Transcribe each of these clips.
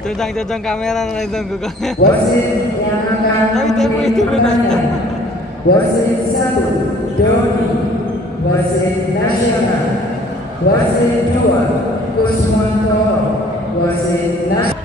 Cocok kamera na itu gua. Wasit yang akan Tapi tempo itu pertandingan. Wasit 1 Doni, wasit nasional. Wasit 2 Kusmonto, wasit nasional.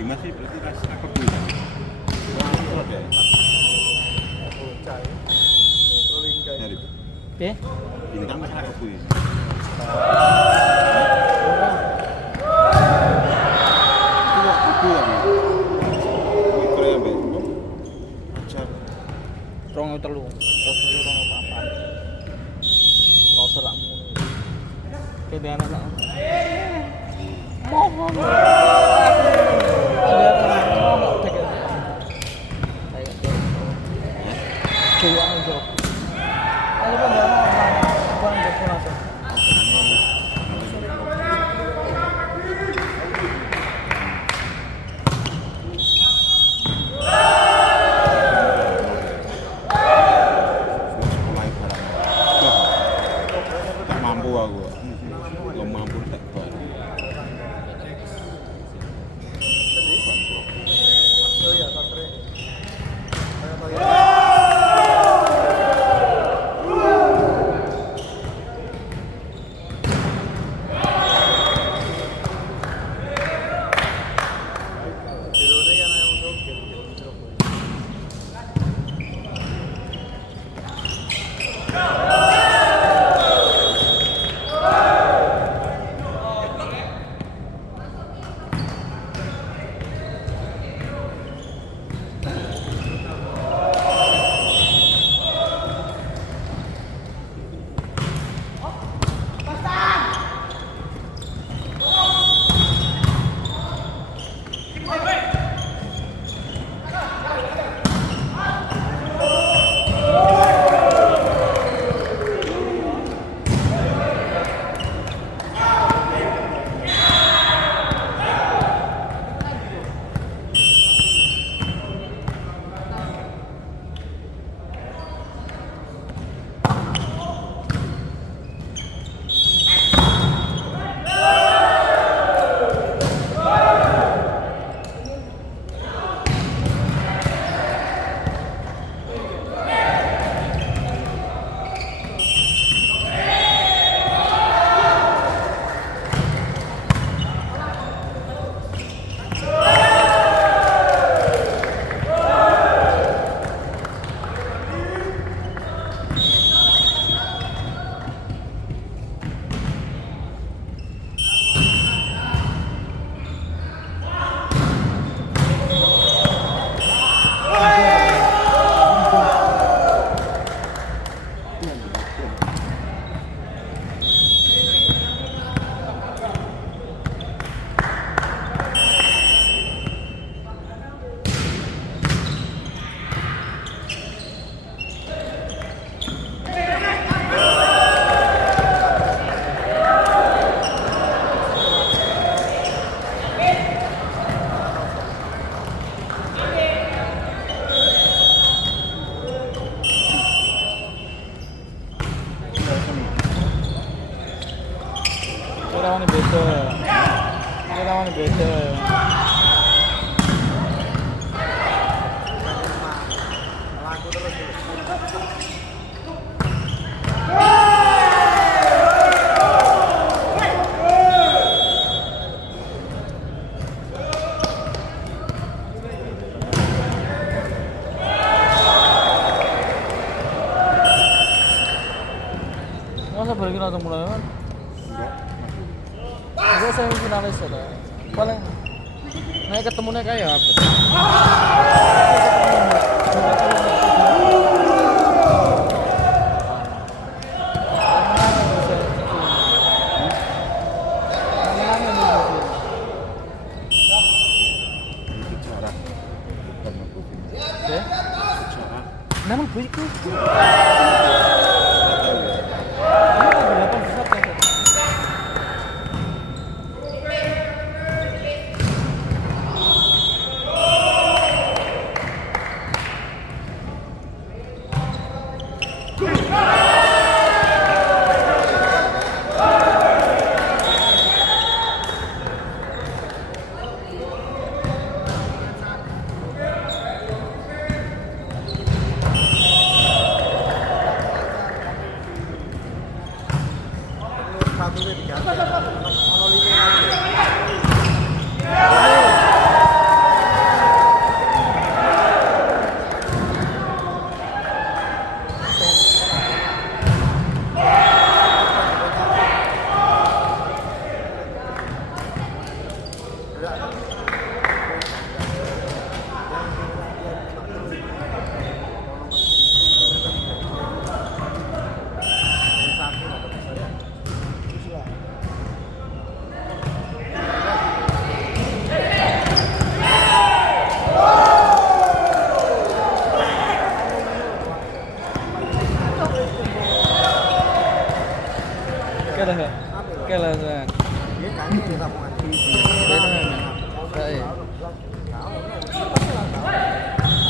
Dimas sih berarti aku dulu. Nyari Piye? bintang masih aku kuy. Itu waktu aku lagi. Mikro ya mbak. Acar. Rong telu. Terus rong papan. Kau serak ngono. Kene anak. Mohon. Ada ngomong tek. Ayo. Coba aja. Ayo bang, langsung. Tak mampu aku. Belum mampu tak kuat. Kirawane beda. Kirawane beda. Lagu terus. Masa balik langsung mulai kan? Enggak. Gue semifinalis ada. Paling naik ketemunya kayak apa? Itu cara. Bukan ngikutin. Cara. Memang begitu. Nggak tahu ya. Satunya diganti. Ono lima. Kalah kan. Dia kayaknya di tabungan. Baik.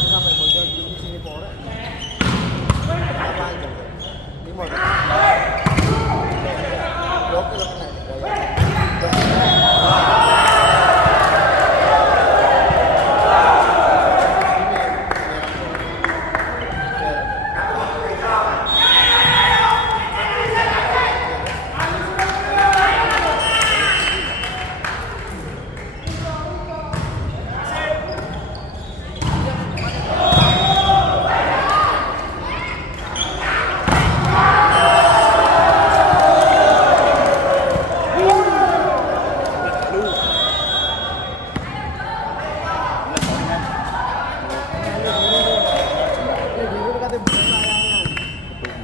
Sampai bocor di sini porek. Apa aja? Ini mau. Oke lah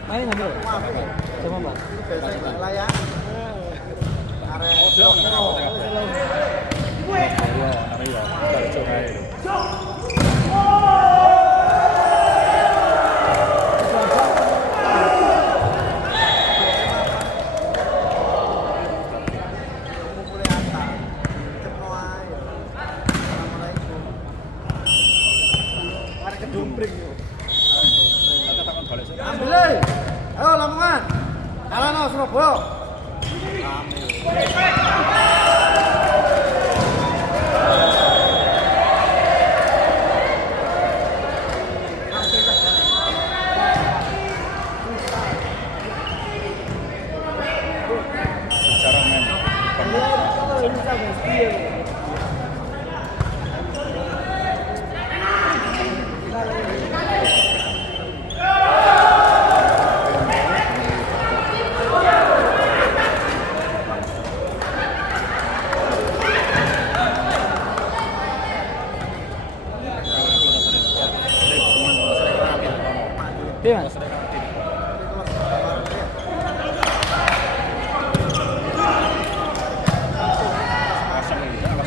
Main ngambil. Coba Mas. layang. Area ambil ayo Lamongan kalah no Surabaya Cara main. Iya Mas. Pasang gitu.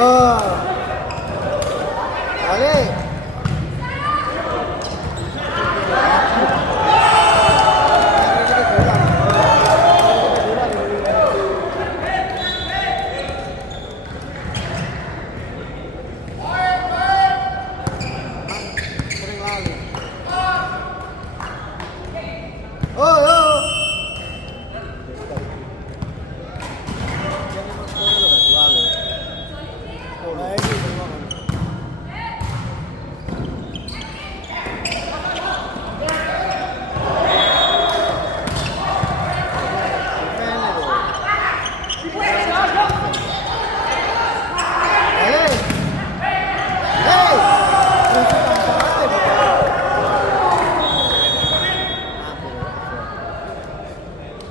Balik.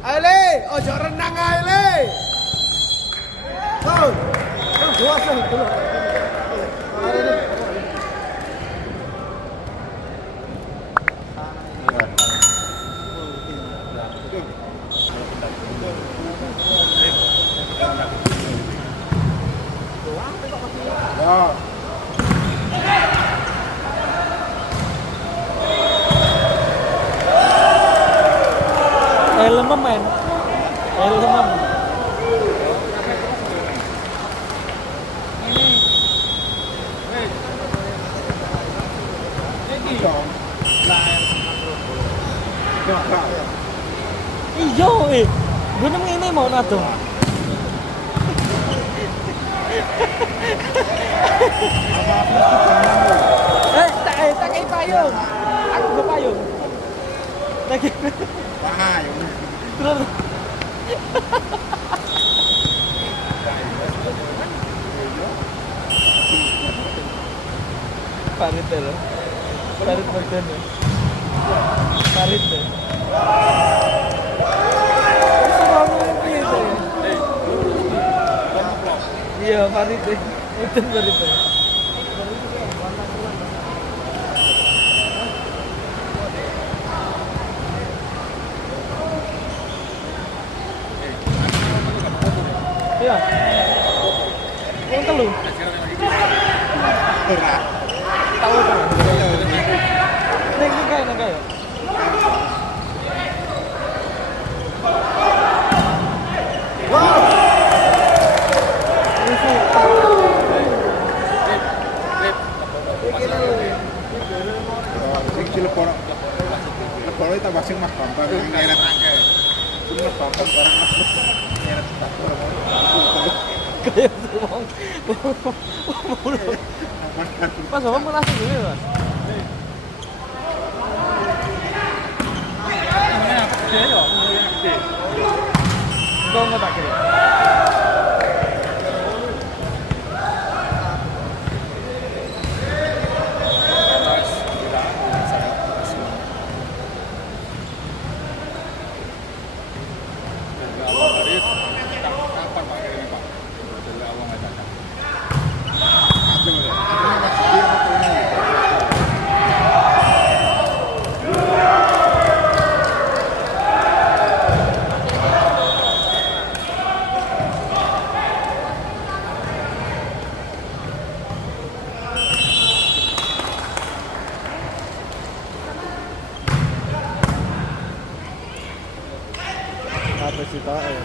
Aile, ojo renang Aile. Tuh, dua dulu. Ya. Lemem men. Lemem. Iya, gue nemu ini mau nadong. Tak kayak payung. Aku gue payung. Lagi. Payung. Terus. Parit loh. Parit bagian ya. Parit deh. Iya, Farid deh. Itu Farid deh. Iya. Yang telu. Tahu tuh. Nek kayak. Kalau kita basing mas bambang yang ngeret rangke, ini mas bambang barang aku ngeret tak Kayak Mas Bambang mau langsung dulu mas. Kau nggak tak kira? Apa sih tak ya?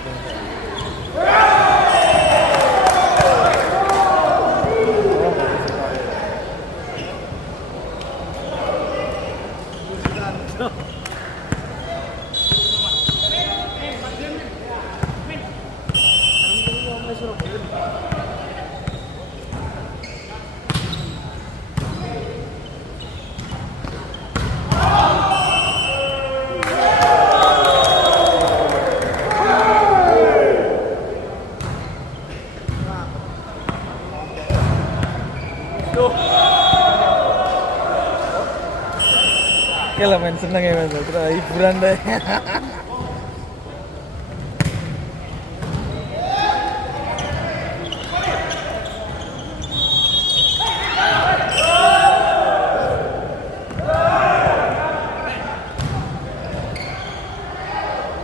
Oke lah main seneng ya mas, kita hiburan deh.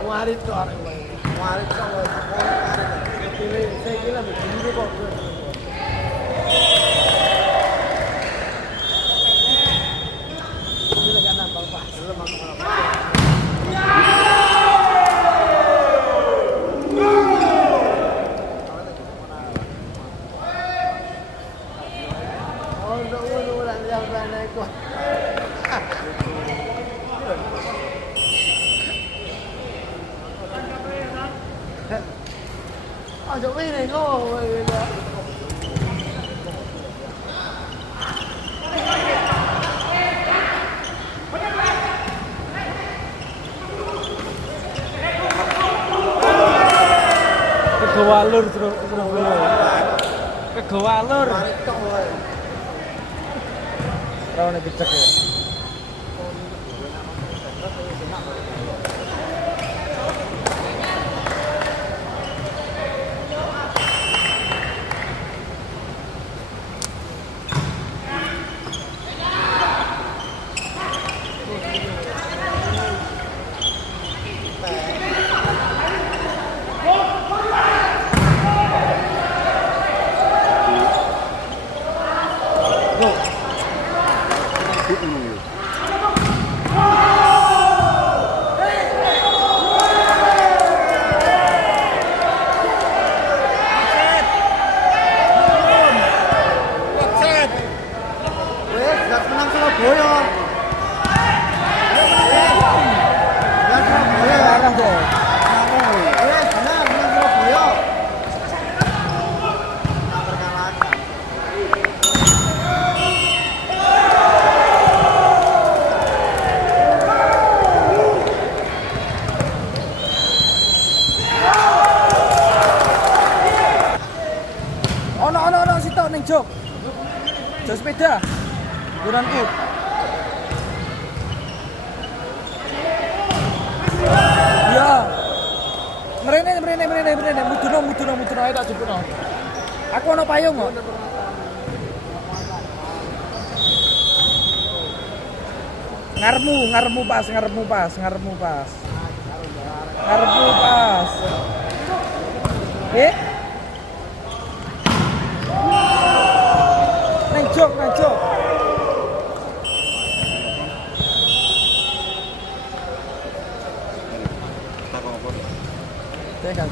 Warit tuh orang lain. Warit tuh orang lain. Saya kira begini kok. Ini lagi nambang Pak. Dulu mau chỗ này ngô rồi. Kegawa alur Surabaya. Kegawa alur. Rawane becek ya. Ono sitok ning jog. Jog sepeda. Guranku. Ya. Mrene. Muduno ae tak jupukno. Aku ono payung kok. Ngarepmu pas. Neng jog. Tak apa. Saya gak